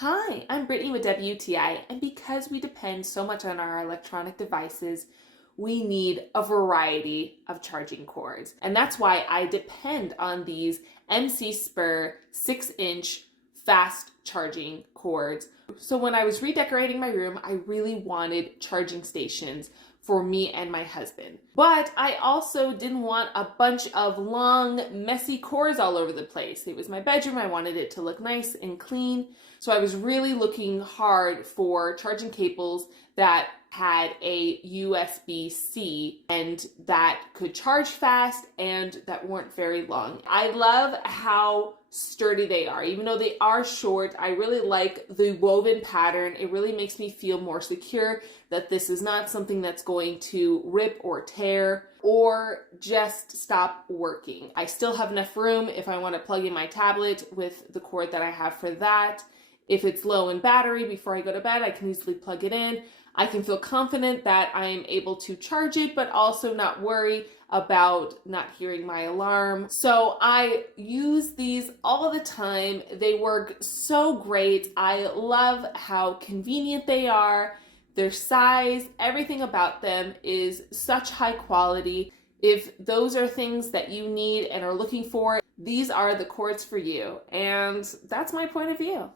Hi, I'm Brittany with WTI, and because we depend so much on our electronic devices, we need a variety of charging cords. And that's why I depend on these MCSPER 6-inch fast charging cords. So when I was redecorating my room, I really wanted charging stations for me and my husband. But I also didn't want a bunch of long, messy cords all over the place. It was my bedroom. I wanted it to look nice and clean. So I was really looking hard for charging cables that had a USB-C and that could charge fast and that weren't very long. I love how sturdy they are. Even though they are short, I really like the woven pattern. It really makes me feel more secure that this is not something that's going to rip or tear or just stop working. I still have enough room if I want to plug in my tablet with the cord that I have for that. If it's low in battery before I go to bed, I can easily plug it in. I can feel confident that I am able to charge it, but also not worry about not hearing my alarm. So I use these all the time. They work so great. I love how convenient they are. Their size, everything about them is such high quality. If those are things that you need and are looking for, these are the cords for you. And that's my point of view.